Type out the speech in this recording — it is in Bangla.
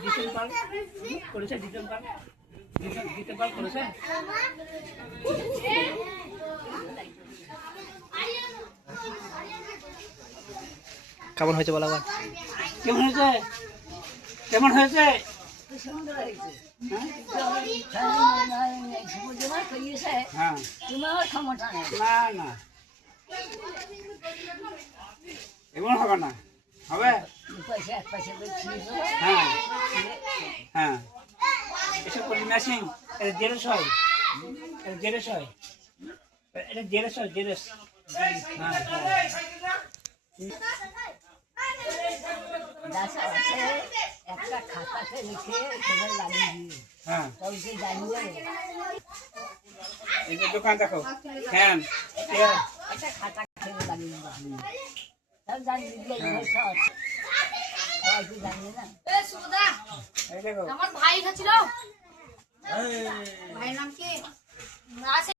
করেছে করেছে কেমন হয়েছে বলা বল? কেমন হয়েছে? কেমন হয়েছে? হ্যাঁ না না এমন হবে না, হবে। হ্যাঁ হ্যাঁ এসব করলি ম্যাচিং, এটা জেরেস হয়, এটা জেরেস হয়, এটা জেরেস হয়, জেরেস। হ্যাঁ একটা খাতাতে লিখে সেখানে লাগিয়ে দিয়ে হ্যাঁ কাউকে জানিয়ে এই যে দোকান দেখো, ফ্যান, একটা খাতা খেলে লাগিয়ে দিলাম সব জানিয়ে দিয়ে সব কাউকে জানিয়ে না এই দেখো আমার ভাই খাচ্ছিল, ভাই